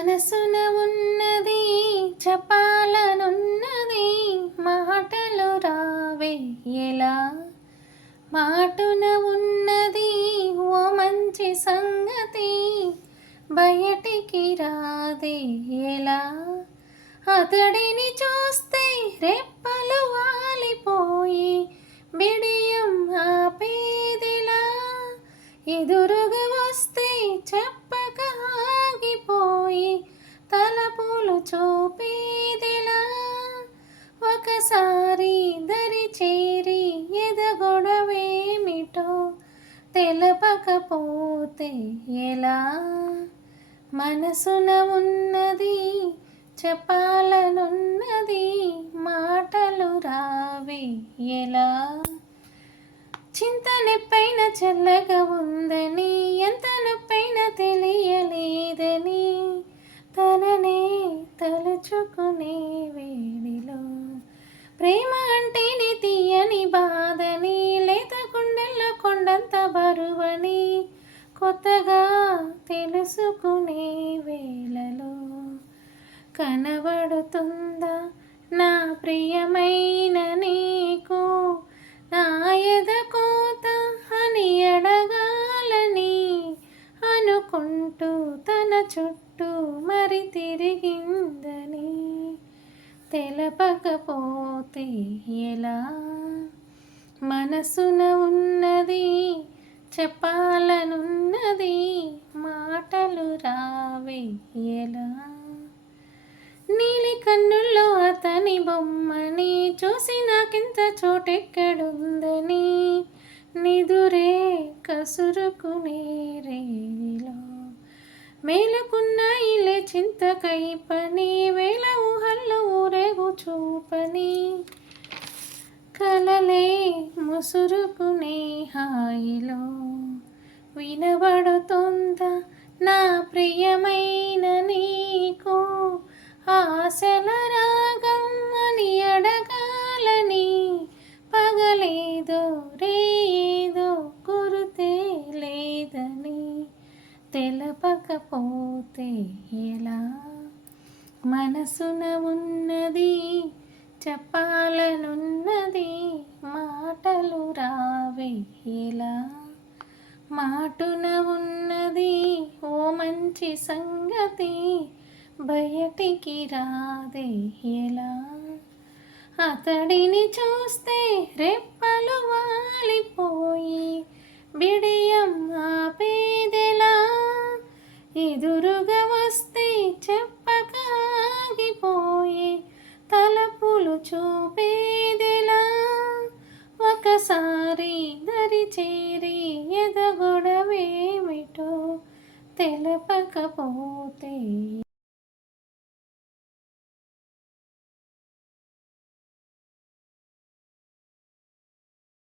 మనసున ఉన్నది చెప్పాలనున్నది, మాటలు రావే ఎలా. మాటున ఉన్నది ఓ మంచి సంగతి, బయటికి రాదే ఎలా. అతడిని చూస్తే రెప్పలు వాలిపోయి బిడియం ఆపేదెలా. ఎదురుగా వస్తే చెప్పక ఆగిపోయి తలపులు చూపేదెలా. ఒకసారి దరి చేరి ఎదగొడవేమిటో తెలపకపోతే ఎలా. మనసున ఉన్నది చెప్పాలనున్నది, మాటలు రావే ఎలా. చింత నెప్పైన చల్లగా ఉందని, ఎంత నొప్పైనా తెలియలేదని, తననే తలుచుకునే వేడిలో ప్రేమ అంటేనే తీయని బాధని, లేత గుండెల్లో కొండంత బరువని కొత్తగా తెలుసుకునే వేళలో కనబడుతుందా నా ప్రియమైన నీకు. నా ఎదకోత అని అడగాలని అనుకుంటూ తన చుట్టూ మరి తిరిగిందని తెలపకపోతే ఎలా. మనసున ఉన్నది చెప్పాలనున్నది, మాటలు రావే ఎలా. నీలి కన్నుల్లో అతని బొమ్మని చూసి నాకింత చోటెక్కడుందని, నిదురే కసురుకునే రేలో మేలుకున్న ఇలే చింతకై పని, వేల ఊహల్లో ఊరేగు చూపని కలలే ముసురుకునే హాయిలో వినబడుతుందా నా ప్రియమైన నీకు. ఆశల రాగం అని అడగాలని పగలేదో రేదో గురుతే లేదని తెలపకపోతే ఎలా. మనసున ఉన్నది చెప్పాలనున్నది, మాటలు రావే ఎలా. మాటున ఉన్నది ఓ మంచి సంగతి, బయటికి రాదే ఎలా. అతడిని చూస్తే రెప్పలు వాలిపోయి బిడియం ఆపేదెలా. ఎదురుగా వస్తే